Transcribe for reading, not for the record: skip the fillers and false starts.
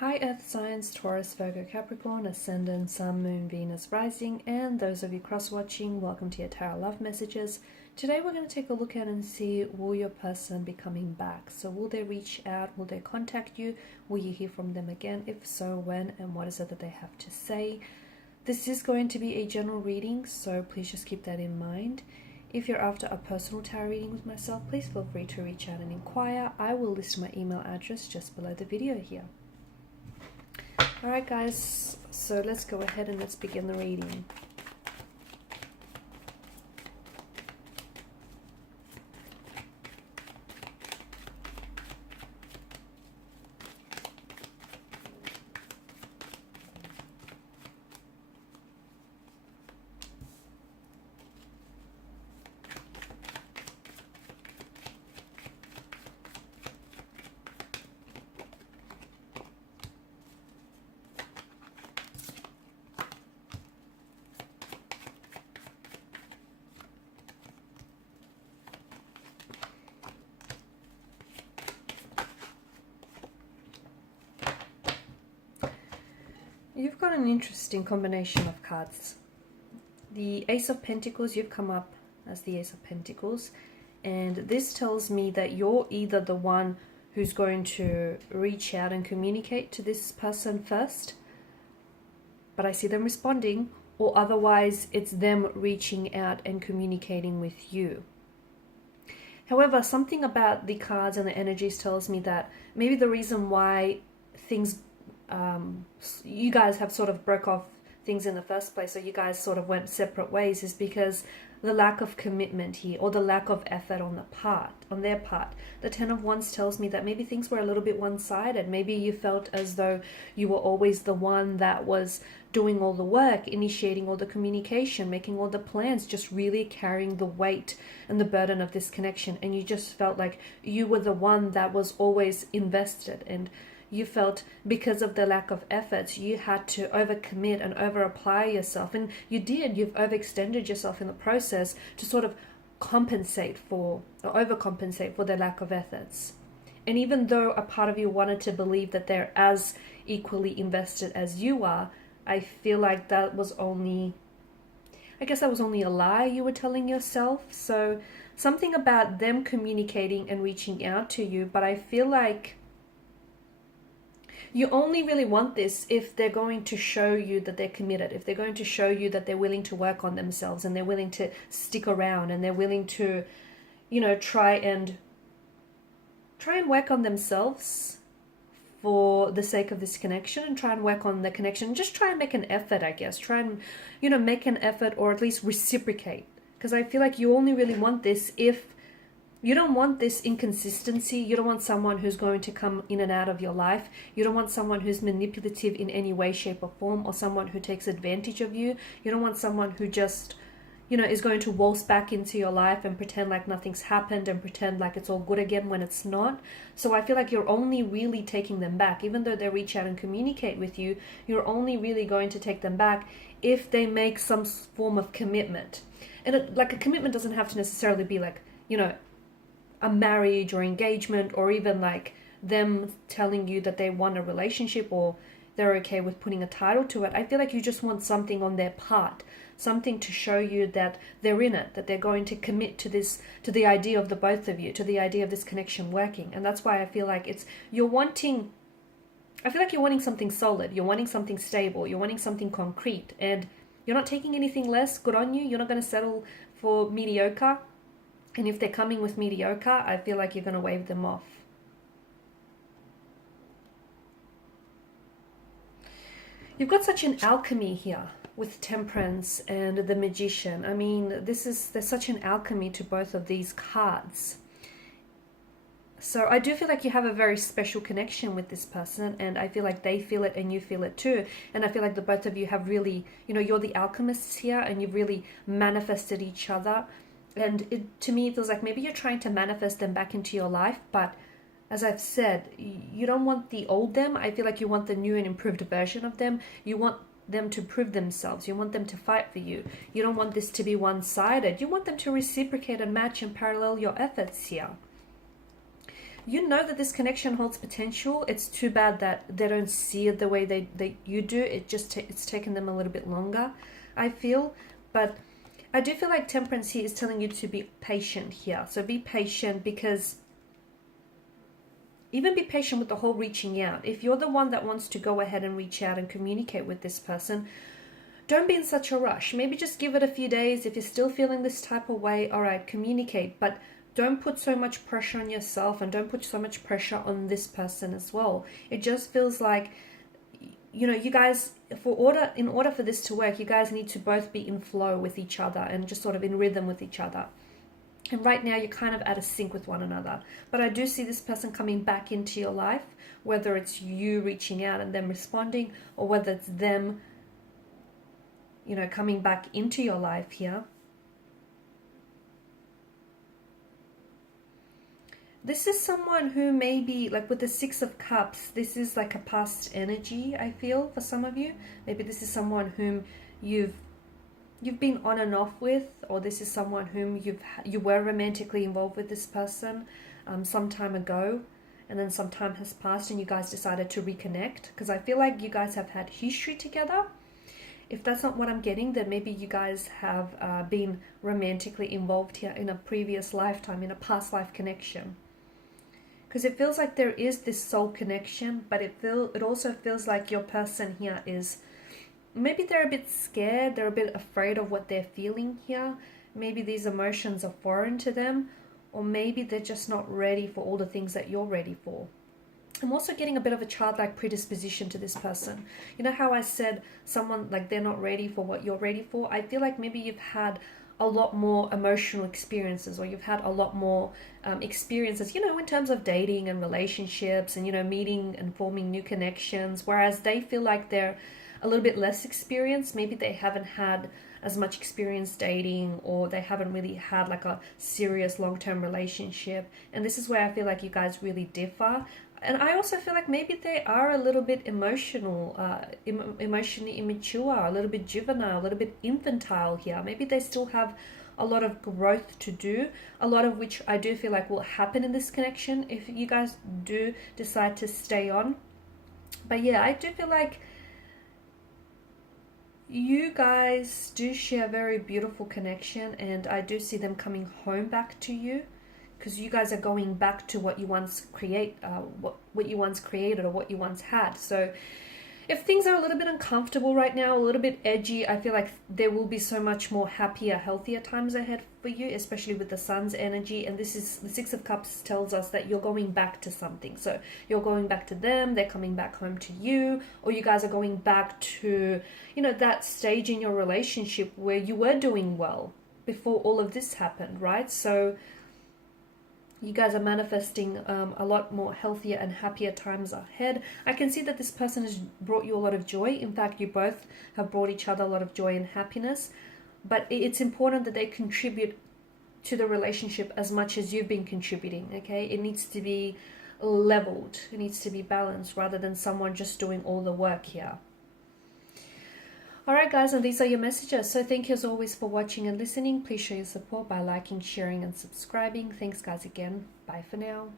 Hi Earth signs, Taurus, Virgo, Capricorn, Ascendant, Sun, Moon, Venus, Rising, and those of you cross-watching, welcome to your Tarot Love Messages. Today we're going to take a look at and see, will your person be coming back? So will they reach out? Will they contact you? Will you hear from them again? If so, when? And what is it that they have to say? This is going to be a general reading, so please just keep that in mind. If you're after a personal tarot reading with myself, please feel free to reach out and inquire. I will list my email address just below the video here. Alright guys, so let's go ahead and let's begin the reading. You've got an interesting combination of cards. The Ace of Pentacles, you've come up as the Ace of Pentacles, and this tells me that you're either the one who's going to reach out and communicate to this person first, but I see them responding, or otherwise it's them reaching out and communicating with you. However, something about the cards and the energies tells me that maybe the reason why things you guys have sort of broke off things in the first place, or you guys sort of went separate ways, is because the lack of commitment here, or the lack of effort on their part. The Ten of Wands tells me that maybe things were a little bit one-sided. Maybe you felt as though you were always the one that was doing all the work, initiating all the communication, making all the plans, just really carrying the weight and the burden of this connection, and you just felt like you were the one that was always invested, and you felt because of the lack of efforts, you had to overcommit and over-apply yourself. And you did. You've overextended yourself in the process to sort of compensate for, or overcompensate for the lack of efforts. And even though a part of you wanted to believe that they're as equally invested as you are, I feel like that was only, I guess that was only a lie you were telling yourself. So something about them communicating and reaching out to you, but I feel like you only really want this if they're going to show you that they're committed, if they're going to show you that they're willing to work on themselves and they're willing to stick around and they're willing to, you know, try and work on themselves for the sake of this connection, and try and work on the connection. Just try and make an effort, I guess. Try and, you know, make an effort, or at least reciprocate. Because I feel like you only really want this if you don't want this inconsistency. You don't want someone who's going to come in and out of your life. You don't want someone who's manipulative in any way, shape, or form, or someone who takes advantage of you. You don't want someone who just, you know, is going to waltz back into your life and pretend like nothing's happened and pretend like it's all good again when it's not. So I feel like you're only really taking them back. Even though they reach out and communicate with you, you're only really going to take them back if they make some form of commitment. And like a commitment doesn't have to necessarily be like, you know, a marriage or engagement, or even like them telling you that they want a relationship or they're okay with putting a title to it. I feel like you just want something on their part, something to show you that they're in it, that they're going to commit to this, to the idea of the both of you, to the idea of this connection working. And that's why I feel like you're wanting something solid, you're wanting something stable, you're wanting something concrete, and you're not taking anything less. Good on you. You're not going to settle for mediocre. And if they're coming with mediocre, I feel like you're going to wave them off. You've got such an alchemy here with Temperance and the Magician. I mean, there's such an alchemy to both of these cards. So I do feel like you have a very special connection with this person, and I feel like they feel it and you feel it too. And I feel like the both of you have really, you know, you're the alchemists here, and you've really manifested each other. And to me, it feels like maybe you're trying to manifest them back into your life. But as I've said, you don't want the old them. I feel like you want the new and improved version of them. You want them to prove themselves. You want them to fight for you. You don't want this to be one-sided. You want them to reciprocate and match and parallel your efforts here. You know that this connection holds potential. It's too bad that they don't see it the way you do. It's taken them a little bit longer, I feel. But I do feel like Temperance here is telling you to be patient here. So be patient, because even be patient with the whole reaching out. If you're the one that wants to go ahead and reach out and communicate with this person, don't be in such a rush. Maybe just give it a few days. If you're still feeling this type of way, all right, communicate. But don't put so much pressure on yourself, and don't put so much pressure on this person as well. It just feels like, you know, you guys, in order for this to work, you guys need to both be in flow with each other and just sort of in rhythm with each other. And right now you're kind of out of sync with one another. But I do see this person coming back into your life, whether it's you reaching out and them responding, or whether it's them, you know, coming back into your life here. This is someone who maybe, like with the Six of Cups, this is like a past energy, I feel, for some of you. Maybe this is someone whom you've been on and off with, or this is someone whom you were romantically involved with this person some time ago, and then some time has passed and you guys decided to reconnect, because I feel like you guys have had history together. If that's not what I'm getting, then maybe you guys have been romantically involved here in a previous lifetime, in a past life connection. Because it feels like there is this soul connection, but it also feels like your person here is, maybe they're a bit scared, they're a bit afraid of what they're feeling here. Maybe these emotions are foreign to them, or maybe they're just not ready for all the things that you're ready for. I'm also getting a bit of a childlike predisposition to this person. You know how I said someone, like, they're not ready for what you're ready for? I feel like maybe you've had a lot more emotional experiences, or you've had a lot more experiences, you know, in terms of dating and relationships and, you know, meeting and forming new connections, whereas they feel like they're a little bit less experienced. Maybe they haven't had as much experience dating, or they haven't really had like a serious long-term relationship. And this is where I feel like you guys really differ. And I also feel like maybe they are a little bit emotionally immature, a little bit juvenile, a little bit infantile here. Maybe they still have a lot of growth to do, a lot of which I do feel like will happen in this connection if you guys do decide to stay on. But yeah, I do feel like you guys do share a very beautiful connection, and I do see them coming home back to you, because you guys are going back to what you once what you once created, or what you once had. So if things are a little bit uncomfortable right now, a little bit edgy, I feel like there will be so much more happier, healthier times ahead for you, especially with the Sun's energy. And this is the Six of Cups tells us that you're going back to something. So you're going back to them, they're coming back home to you, or you guys are going back to, you know, that stage in your relationship where you were doing well before all of this happened, right? So you guys are manifesting a lot more healthier and happier times ahead. I can see that this person has brought you a lot of joy. In fact, you both have brought each other a lot of joy and happiness. But it's important that they contribute to the relationship as much as you've been contributing, okay? It needs to be leveled. It needs to be balanced, rather than someone just doing all the work here. Alright guys, and these are your messages. So thank you as always for watching and listening. Please show your support by liking, sharing and subscribing. Thanks guys again. Bye for now.